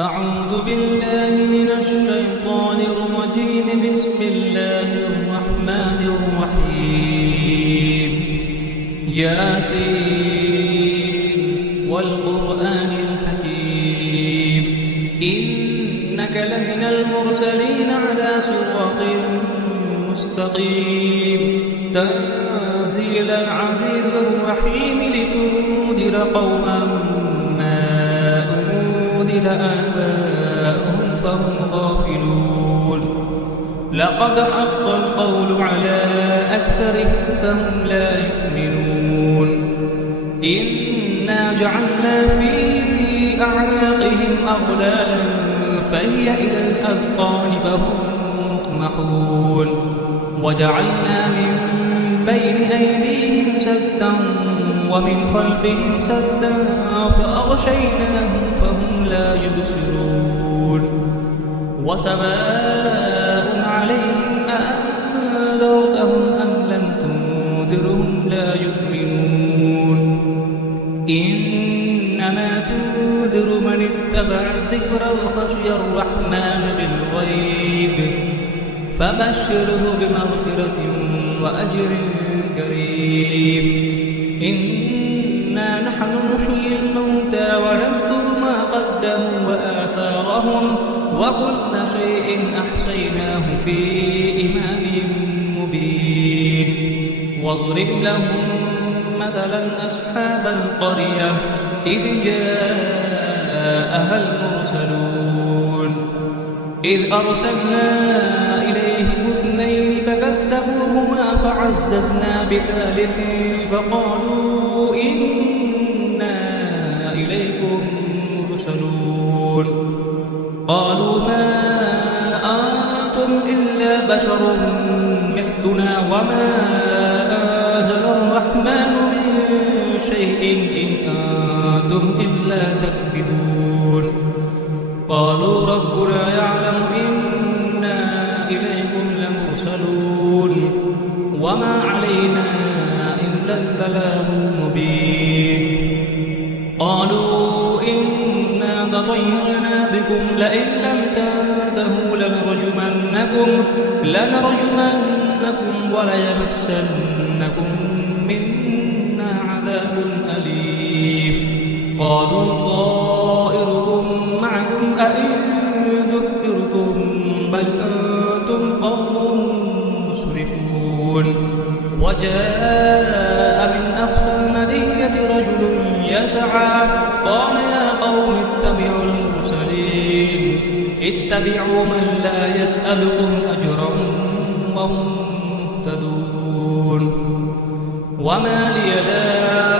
أعوذ بالله من الشيطان الرجيم. بسم الله الرحمن الرحيم. ياسين والقرآن الحكيم إنك لمن المرسلين على صراط مستقيم تنزيل العزيز الرحيم لتنذر قوما ما أنذر آباؤهم فهم غافلون. لقد حق القول على أكثرهم فهم لا يؤمنون. إنا جعلنا في أعناقهم أغلالا فهي إلى الأذقان فهم مقمحون. وجعلنا من بين أيديهم سدا ومن خلفهم سدا فأغشيناهم فهم لا يبصرون. وسواء عليهم أأنذرتهم أم لم تنذرهم لا يؤمنون. إنما تنذر من اتبع الذكر وخشي الرحمن بالغيب فبشره بمغفرة وأجر كريم. إنا نحن نحيي الموتى ونكتب ما قدموا وآثارهم وكل شيء أحصيناه في إمام مبين. واضرب لهم مثلا أصحاب القرية إذ جاءها المرسلون إذ أرسلنا إليهم اثنين فكذبوهما فعززنا بثالث فقالوا إنا إليكم مرسلون. قالوا ما أنتم إلا بشر مثلنا وما أنزل الرحمن من شيء إن أنتم إلا تكذبون. قالوا ربنا يعلم إنا إليكم لمرسلون وما علينا إلا البلاغ المبين. قالوا إنا تطيرنا بكم لئن لم تنتهوا لنرجمنكم وليمسنكم منا عذاب أليم. قالوا طائركم معكم أئن ذكرتم بل أنتم قوم مسرفون. وجاء من أقصى المدينة رجل يسعى قال يا قوم اتبعوا المرسلين اتبعوا من لا يسألكم أجرا وهم مهتدون. وما لي لا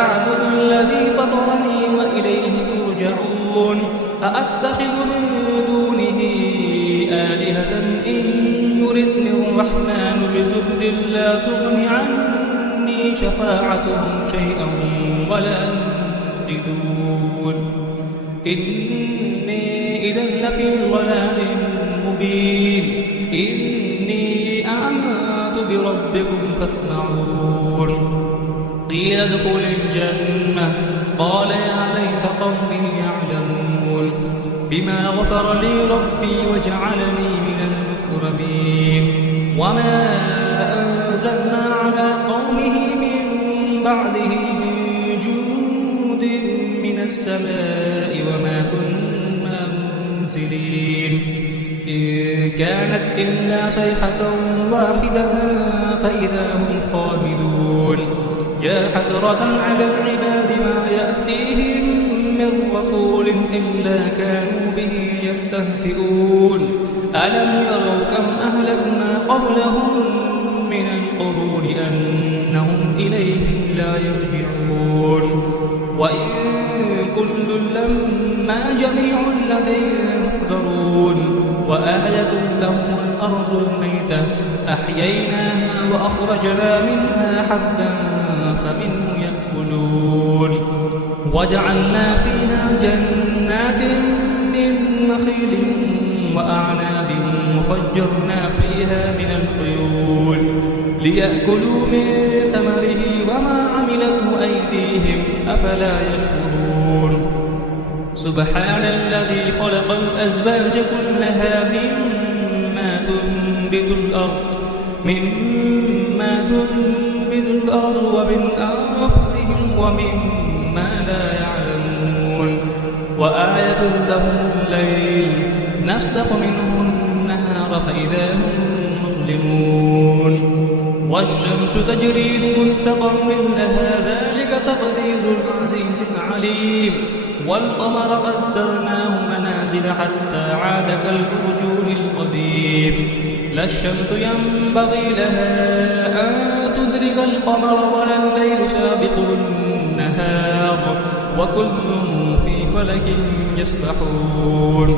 أعبد الذي فطرني وإليه ترجعون. أأتخذ من دونه آلهة إن يردني الرحمن بضر لا تغن عني شفاعتهم شيئا ولا ينقذون. إني إذا لفي ضلال مبين. إني آمنت بربكم فاسمعون. قيل ادخل الجنة قال يا ليت قومي يعلمون بما غفر لي ربي وجعلني من المكرمين. وما أنزلنا على قومه من بعده من جود من السماء وما كنا منزلين. إن كانت إلا صيحة واحدة فإذا هم خامدون. يا حسرة على العباد ما يأتيهم من رسول إلا كانوا به يستهزئون. ألم يروا كم أهلكنا قبلهم من القرون أنهم إليهم لا يرجعون. وإن كل لما جميع لدينا محضرون. وآية لهم الأرض الميتة أحييناها وأخرجنا منها حبا فمنه يأكلون. وجعلنا فيها جنات من نخيل وأعناب وفجرنا فيها من العيون ليأكلوا من ثمره وما عملته أيديهم أفلا يشكرون. سبحان الذي خلق الأزواج كلها مما تنبت الأرض ومن أنفسهم ومما لا يعلمون وآية لهم الليل نسلخ منه النهار فإذا هم مظلمون والشمس تجري لمستقر لها ذلك تقدير العزيز العليم والقمر قدرناه منازل حتى عاد كالعرجون القديم لا الشمس ينبغي لها أن تدرك القمر ولا الليل سابق النهار وكل في فلك يسبحون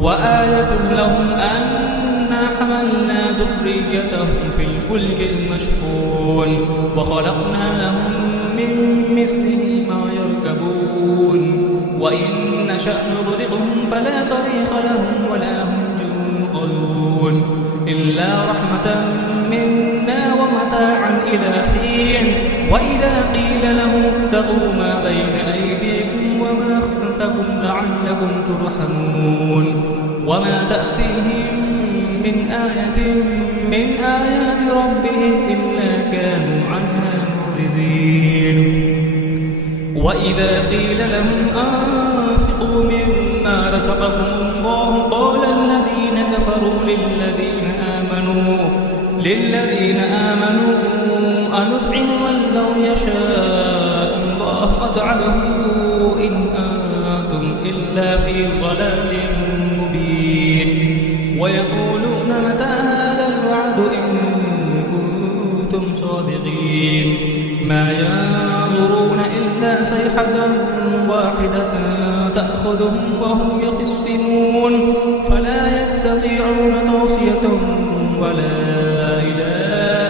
وآية لهم أنا حملنا ذريتهم في الفلك المشحون وخلقنا لهم من مثله ما يركبون وإن نشأ نغرقهم فلا صريخ لهم ولا هم ينقذون إلا رحمة منا ومتاعا إلى حين وإذا قيل لهم اتقوا ما بين أيديكم وما خلفكم لعلكم ترحمون وما تأتيهم من آية من آيات ربهم إلا كانوا عنها معرضين وإذا قيل لهم أنفقوا مما رزقكم الله قال الذين كفروا للذين آمنوا أنطعم من لو يشاء الله أطعمه إن أنتم إلا في ضلال مبين ويقولون متى هذا الوعد إن كنتم صادقين ما ينظرون إلا صيحة واحدة تأخذهم وهم يخصمون فلا يستطيعون توصية ولا إلى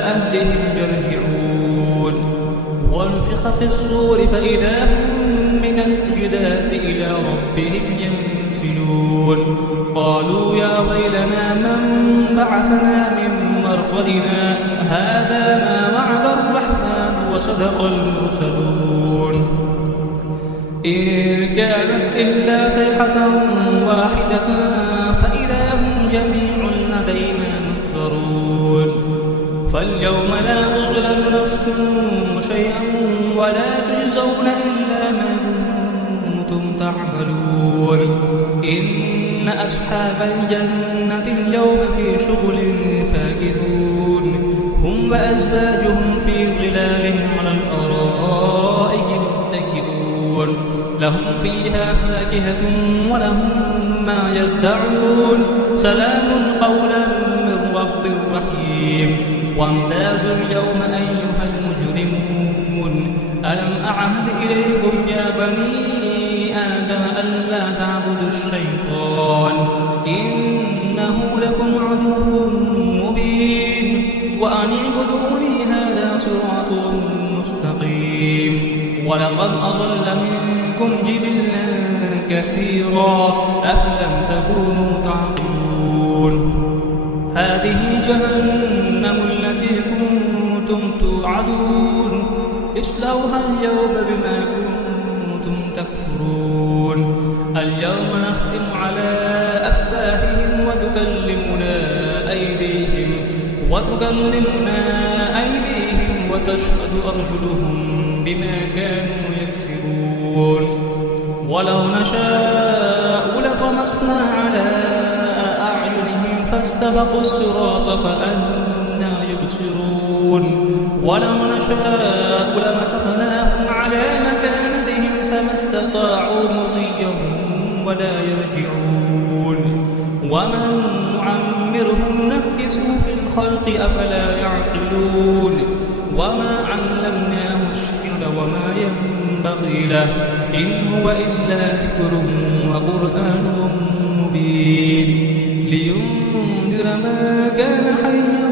أهلهم يرجعون ونفخ في الصور فإذا هم من الأجداث إلى ربهم ينسلون قالوا يا ويلنا من بعثنا من مرقدنا هذا ما وعد الرحمن وصدق المرسلون إن كانت إلا صيحة واحدة فإذا هم جميع لدينا محضرون فاليوم لا تظلم نفس شيئا ولا تجزون إلا ما كنتم تعملون إن أصحاب الجنة اليوم في شغل فاكهون هم وأزواجهم في ظلال على الأرائك متكئون لهم فيها فاكهة ولهم ما يدعون سلام قولا من رب رحيم وامتازوا اليوم أيها المجرمون ألم أعهد إليكم يا بني آدم ألا تعبدوا الشيطان إنه لكم عدو مبين وأن اعبدوني هذا صراط مستقيم ولقد أضل منكم جبلا كثيرا أفلم تكونوا تعقلون هذه جهنم التي كنتم توعدون اصلوها اليوم بما كنتم تكفرون اليوم نختم على أفواههم وتكلمنا أيديهم وتشهد أرجلهم بما كانوا يكسبون ولو نشاء لطمسنا على أعينهم فاستبقوا الصراط فأنى يبصرون ولو نشاء لمسخناهم على مكانتهم فما استطاعوا مضيا ولا يرجعون ومن نعمره ننكسه في الخلق أفلا يعقلون وما علمناه الشعر وما ينبغي له إن هو إلا ذكر وقرآن مبين لينذر من كان حيا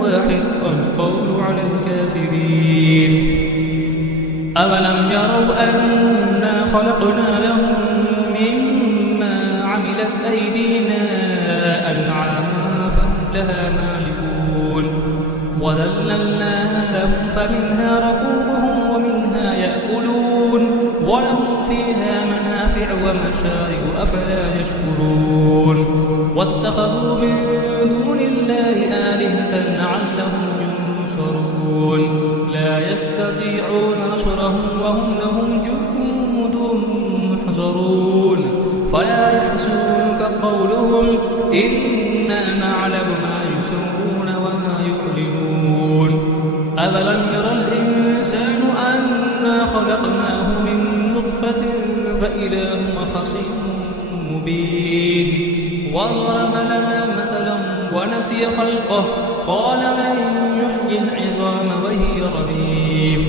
ويحق القول على الكافرين أولم يروا أنا خلقنا لهم مما عملت أيدينا أنعاما فهم لها مالكون وذللناها لهم فمنها ركوبهم ومنها يأكلون ولهم فيها منافع ومشارب أفلا يشكرون واتخذوا من دون الله آلهة لعلهم ينصرون لا يستطيعون نصرهم وهم لهم جند محضرون فلا يحزنك قولهم إنا نعلم ما يسرون وما يعلنون أفلم ير الإنسان أنا خلقناه من نطفة فإذا هو خصيم مبين وضرب لنا مثلا ونسي خلقه قال من يحيي العظام وهي رميم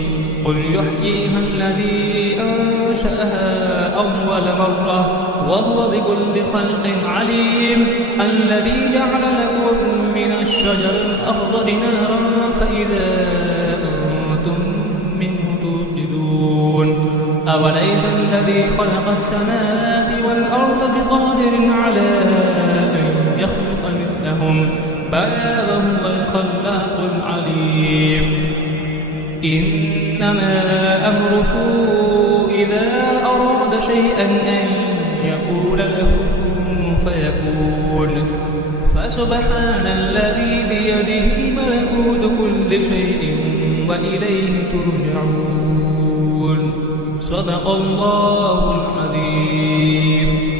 قل يحييها الذي أنشأها أول مرة وهو بكل خلق عليم الذي جعل لكم من الشجر الأخضر نارا فإذا أنتم منه توقدون أوليس الذي خلق السماوات والأرض بقادر على أن يخلق مثلهم بلى وهو الخلاق العليم إنما أمره إذا أراد شيئا أن يقول له كن فيكون فسبحان الذي بيده ملكوت كل شيء وإليه ترجعون صدق الله العظيم.